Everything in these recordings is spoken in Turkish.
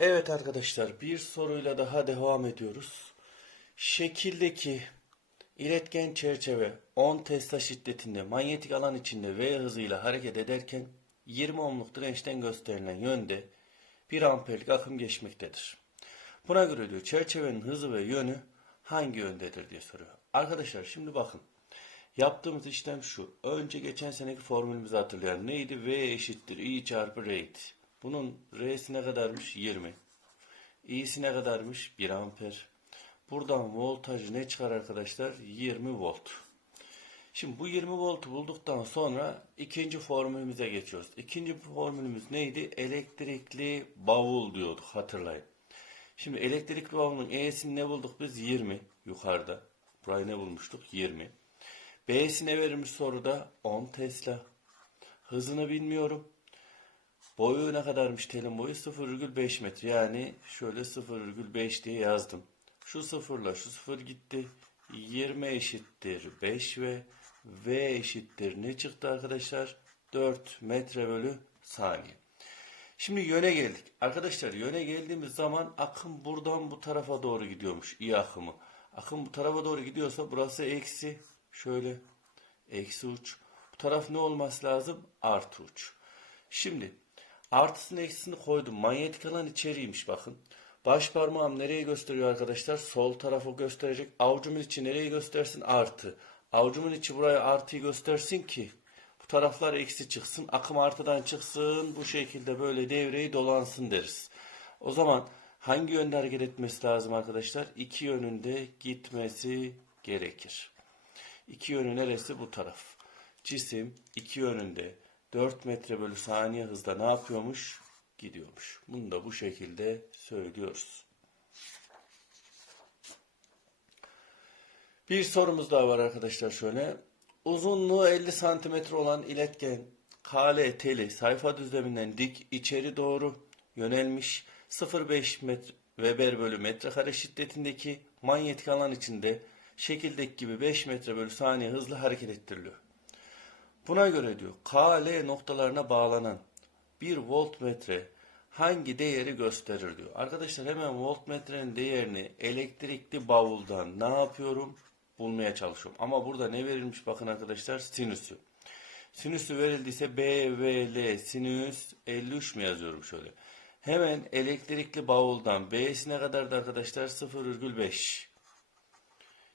Evet arkadaşlar bir soruyla daha devam ediyoruz. Şekildeki iletken çerçeve 10 Tesla şiddetinde manyetik alan içinde V hızıyla hareket ederken 20 ohmluk dirençten gösterilen yönde 1 amperlik akım geçmektedir. Buna göre diyor çerçevenin hızı ve yönü hangi yöndedir diye soruyor. Arkadaşlar şimdi bakın. Yaptığımız işlem şu. Önce geçen seneki formülümüzü hatırlayalım. Neydi? V eşittir I çarpı rate. Bunun R'si ne kadarmış? 20. İ'si ne kadarmış? 1 amper. Buradan voltajı ne çıkar arkadaşlar? 20 volt. Şimdi bu 20 voltu bulduktan sonra ikinci formülümüze geçiyoruz. İkinci formülümüz neydi? Elektrikli bavul diyorduk hatırlayın. Şimdi elektrikli bavulun E'sini ne bulduk biz? 20 yukarıda. Burayı ne bulmuştuk? 20. B'si ne verilmiş soruda? 10 Tesla. Hızını bilmiyorum. Boyu ne kadarmış telin boyu? 0,5 metre. Yani şöyle 0,5 diye yazdım. Şu sıfırla şu sıfır gitti. 20 eşittir 5 ve V eşittir ne çıktı arkadaşlar? 4 metre bölü saniye. Şimdi yöne geldik. Arkadaşlar yöne geldiğimiz zaman akım buradan bu tarafa doğru gidiyormuş. İyi akımı. Akım bu tarafa doğru gidiyorsa burası eksi. Şöyle eksi uç. Bu taraf ne olması lazım? Artı uç. Şimdi artısını eksisini koydum. Manyetik alan içeriymiş bakın. Baş parmağım nereye gösteriyor arkadaşlar? Sol tarafı gösterecek. Avucumun içi nereye göstersin? Artı. Avucumun içi buraya artıyı göstersin ki bu taraflar eksi çıksın. Akım artıdan çıksın. Bu şekilde böyle devreyi dolansın deriz. O zaman hangi yönde hareket etmesi lazım arkadaşlar? İki yönünde gitmesi gerekir. İki yönü neresi? Bu taraf. Cisim iki yönünde 4 metre bölü saniye hızda ne yapıyormuş? Gidiyormuş. Bunu da bu şekilde söylüyoruz. Bir sorumuz daha var arkadaşlar şöyle. Uzunluğu 50 santimetre olan iletken KL teli sayfa düzleminden dik içeri doğru yönelmiş 0,5 metre Weber bölü metrekare şiddetindeki manyetik alan içinde şekildeki gibi 5 metre bölü saniye hızla hareket ettiriliyor. Buna göre diyor KL noktalarına bağlanan bir voltmetre hangi değeri gösterir diyor. Arkadaşlar hemen voltmetrenin değerini elektrikli bavuldan ne yapıyorum? Bulmaya çalışıyorum. Ama burada ne verilmiş bakın arkadaşlar sinüsü. Sinüsü verildiyse B, V, L sinüs 53 mi yazıyorum şöyle. Hemen elektrikli bavuldan B'sine kadardı arkadaşlar 0,5.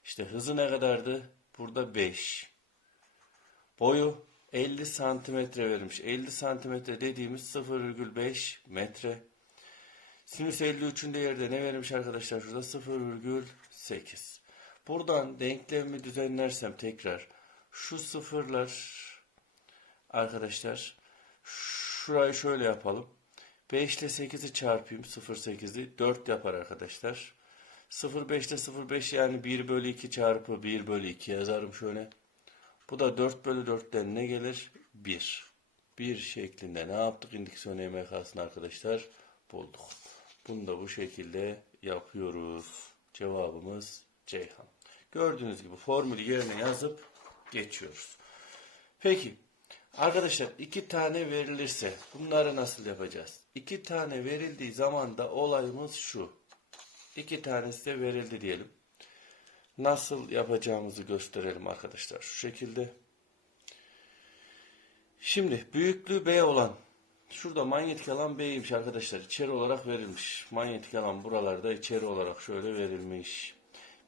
İşte hızı ne kadardı? Burada 5. Boyu 50 santimetre vermiş. 50 santimetre dediğimiz 0,5 metre. Sinüs 53'ün değeri de ne vermiş arkadaşlar? Şurada 0,8. Buradan denklemimi düzenlersem tekrar şu sıfırlar arkadaşlar şurayı şöyle yapalım. 5 ile 8'i çarpayım 0,8'i 4 yapar arkadaşlar. 0,5 ile 0,5 yani 1 bölü 2 çarpı 1 bölü 2 yazarım şöyle. Bu da 4 bölü 4'ten ne gelir? 1. 1 şeklinde ne yaptık? İndüksiyon EMK'sını arkadaşlar bulduk. Bunu da bu şekilde yapıyoruz. Cevabımız Ceyhan. Gördüğünüz gibi formülü yerine yazıp geçiyoruz. Peki arkadaşlar iki tane verilirse bunları nasıl yapacağız? İki tane verildiği zaman da olayımız şu. İki tanesi de verildi diyelim nasıl yapacağımızı gösterelim arkadaşlar. Şu şekilde. Şimdi büyüklüğü B olan şurada manyetik alan B'ymiş arkadaşlar. İçeri olarak verilmiş. Manyetik alan buralarda içeri olarak şöyle verilmiş.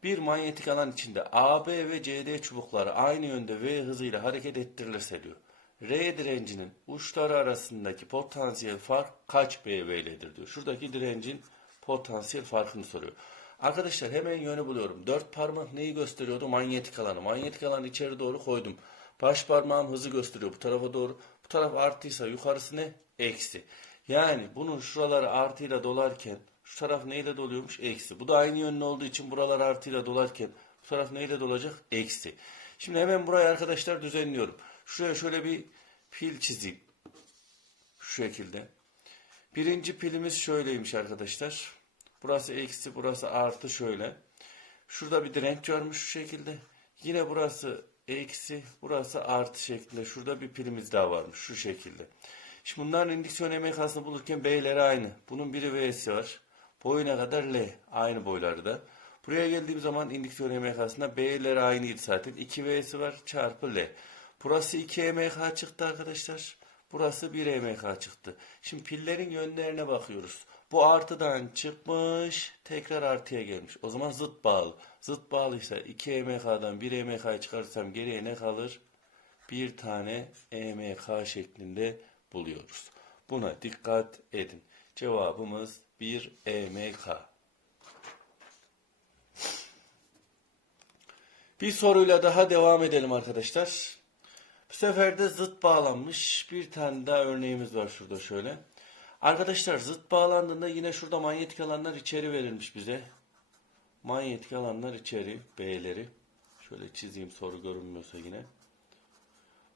Bir manyetik alan içinde AB ve CD çubukları aynı yönde V hızıyla hareket ettirilirse diyor. R direncinin uçları arasındaki potansiyel fark kaç BV'ledir diyor. Şuradaki direncin potansiyel farkını soruyor. Arkadaşlar hemen yönü buluyorum. Dört parmak neyi gösteriyordu? Manyetik alanı. Manyetik alanı içeri doğru koydum. Baş parmağım hızı gösteriyor. Bu tarafa doğru. Bu taraf artıysa yukarısı ne? Eksi. Yani bunun şuraları artıyla dolarken şu taraf neyle doluyormuş? Eksi. Bu da aynı yönlü olduğu için buralar artıyla dolarken bu taraf neyle dolacak? Eksi. Şimdi hemen burayı arkadaşlar düzenliyorum. Şuraya şöyle bir pil çizeyim. Şu şekilde. Birinci pilimiz şöyleymiş arkadaşlar. Burası eksi, burası artı şöyle. Şurada bir direnç varmış şu şekilde. Yine burası eksi, burası artı şeklinde. Şurada bir pilimiz daha varmış şu şekilde. Şimdi bunların indüksiyon emekasını bulurken B'leri aynı. Bunun biri V'si var. Boyuna kadar L. Aynı boylarda. Buraya geldiğim zaman indüksiyon emekasında B'leri aynıydı zaten. 2V'si var çarpı L. Burası 2 emk çıktı arkadaşlar. Burası 1 emk çıktı. Şimdi pillerin yönlerine bakıyoruz. Bu artıdan çıkmış, tekrar artıya gelmiş. O zaman zıt bağlı. Zıt bağlıysa 2 emk'dan 1 emk'yı çıkarırsam geriye ne kalır? Bir tane emk şeklinde buluyoruz. Buna dikkat edin. Cevabımız 1 emk. Bir soruyla daha devam edelim arkadaşlar. Bu sefer de zıt bağlanmış bir tane daha örneğimiz var şurada şöyle. Arkadaşlar zıt bağlandığında yine şurada manyetik alanlar içeri verilmiş bize. Manyetik alanlar içeri B'leri. Şöyle çizeyim soru görünmüyorsa yine.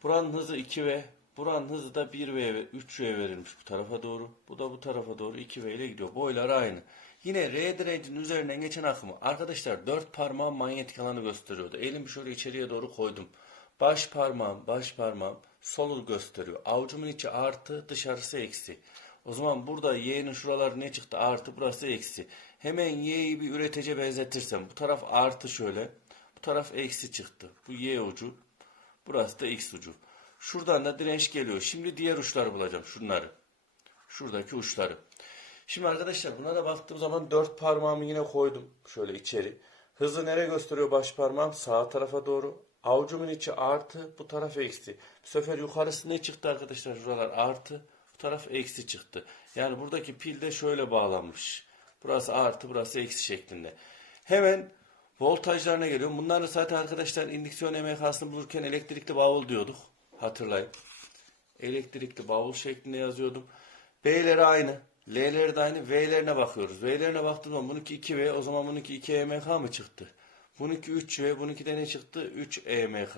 Buranın hızı 2V, buranın hızı da 1V ve 3V verilmiş bu tarafa doğru. Bu da bu tarafa doğru 2V ile gidiyor. Boylar aynı. Yine R direncinin üzerinden geçen akımı. Arkadaşlar dört parmağım manyetik alanı gösteriyordu. Elimi şöyle içeriye doğru koydum. Baş parmağım, baş parmağım solu gösteriyor. Avucumun içi artı, dışarısı eksi. O zaman burada y'nin şuraları ne çıktı? Artı, burası eksi. Hemen y'yi bir üretece benzetirsem bu taraf artı şöyle. Bu taraf eksi çıktı. Bu y ucu. Burası da x ucu. Şuradan da direnç geliyor. Şimdi diğer uçları bulacağım. Şunları. Şuradaki uçları. Şimdi arkadaşlar buna da baktığım zaman dört parmağımı yine koydum. Şöyle içeri. Hızı nereye gösteriyor baş parmağım? Sağ tarafa doğru. Avucumun içi artı, bu taraf eksi. Bu sefer yukarısı ne çıktı arkadaşlar? Şuralar artı, taraf eksi çıktı. Yani buradaki pil de şöyle bağlanmış. Burası artı, burası eksi şeklinde. Hemen voltajlarına geliyorum. Bunları zaten arkadaşlar indüksiyon emekasını bulurken elektrikli bavul diyorduk. Hatırlayın. Elektrikli bavul şeklinde yazıyordum. B'leri aynı. L'leri de aynı. V'lerine bakıyoruz. V'lerine baktığım zaman bununki 2V. O zaman bununki 2 EMK mı çıktı? Bununki 3V. Bununki de ne çıktı? 3 EMK.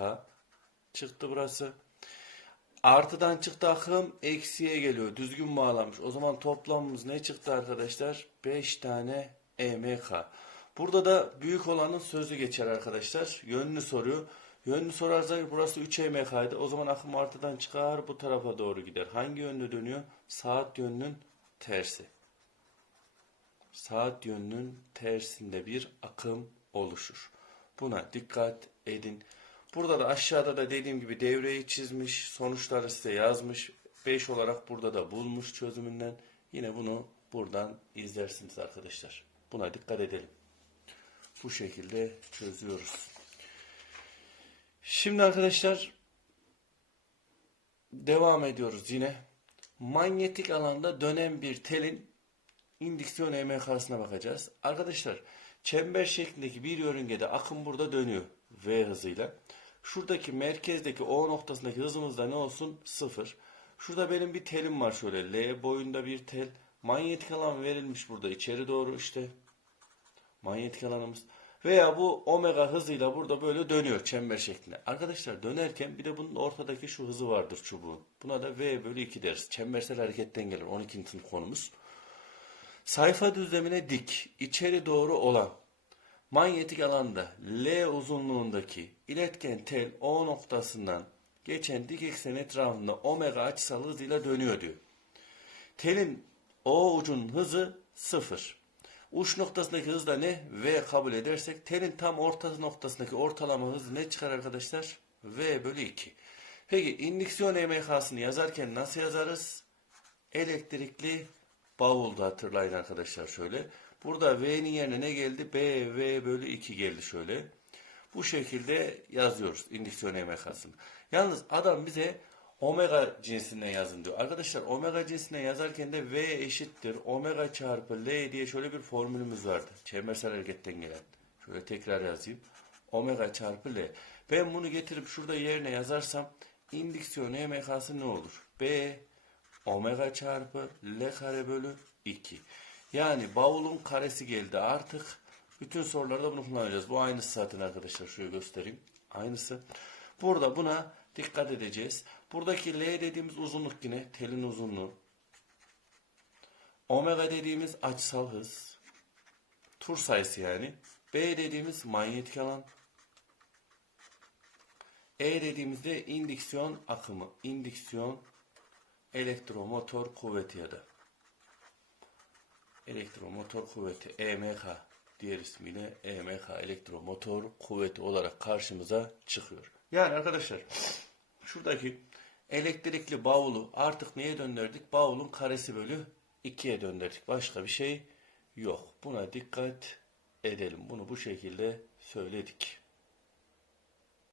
Çıktı burası. Artıdan çıktı akım eksiye geliyor. Düzgün bağlanmış. O zaman toplamımız ne çıktı arkadaşlar? 5 tane EMK. Burada da büyük olanın sözü geçer arkadaşlar. Yönünü soruyor. Yönünü sorarsa burası 3 EMK'ydı. O zaman akım artıdan çıkar bu tarafa doğru gider. Hangi yönlü dönüyor? Saat yönünün tersi. Saat yönünün tersinde bir akım oluşur. Buna dikkat edin. Burada da aşağıda da dediğim gibi devreyi çizmiş, sonuçları size yazmış. 5 olarak burada da bulmuş çözümünden. Yine bunu buradan izlersiniz arkadaşlar. Buna dikkat edelim. Bu şekilde çözüyoruz. Şimdi arkadaşlar devam ediyoruz yine. Manyetik alanda dönen bir telin indüksiyon EMK'sına bakacağız. Arkadaşlar çember şeklindeki bir yörüngede akım burada dönüyor V hızıyla. Şuradaki merkezdeki O noktasındaki hızımız da ne olsun? Sıfır. Şurada benim bir telim var şöyle. L boyunda bir tel. Manyetik alan verilmiş burada içeri doğru işte. Manyetik alanımız. Veya bu omega hızıyla burada böyle dönüyor çember şeklinde. Arkadaşlar dönerken bir de bunun ortadaki şu hızı vardır çubuğun. Buna da V bölü 2 deriz. Çembersel hareketten gelir 12. sınıf konumuz. Sayfa düzlemine dik, içeri doğru olan manyetik alanda L uzunluğundaki iletken tel O noktasından geçen dik eksen etrafında omega açısal hızıyla dönüyor diyor. Telin O ucunun hızı sıfır. Uç noktasındaki hız da ne? V kabul edersek telin tam ortası noktasındaki ortalama hız ne çıkar arkadaşlar? V bölü 2. Peki indüksiyon EMK'sını yazarken nasıl yazarız? Elektrikli bavulda hatırlayın arkadaşlar şöyle. Burada V'nin yerine ne geldi? B, V bölü 2 geldi şöyle. Bu şekilde yazıyoruz indüksiyon EMK'sını. Yalnız adam bize omega cinsinden yazın diyor. Arkadaşlar omega cinsinden yazarken de V eşittir omega çarpı L diye şöyle bir formülümüz vardı. Çembersel hareketten gelen. Şöyle tekrar yazayım. Omega çarpı L. Ben bunu getirip şurada yerine yazarsam indüksiyon EMK'sı ne olur? B omega çarpı L kare bölü 2. Yani bavulun karesi geldi artık. Bütün sorularda bunu kullanacağız. Bu aynısı zaten arkadaşlar. Şöyle göstereyim. Aynısı. Burada buna dikkat edeceğiz. Buradaki L dediğimiz uzunluk yine telin uzunluğu. Omega dediğimiz açısal hız. Tur sayısı yani. B dediğimiz manyetik alan. E dediğimizde indüksiyon akımı. İndüksiyon elektromotor kuvveti ya da elektromotor kuvveti EMK diğer ismiyle EMK elektromotor kuvveti olarak karşımıza çıkıyor. Yani arkadaşlar şuradaki elektrikli bavulu artık neye döndürdük? Bavulun karesi bölü 2'ye döndürdük. Başka bir şey yok. Buna dikkat edelim. Bunu bu şekilde söyledik.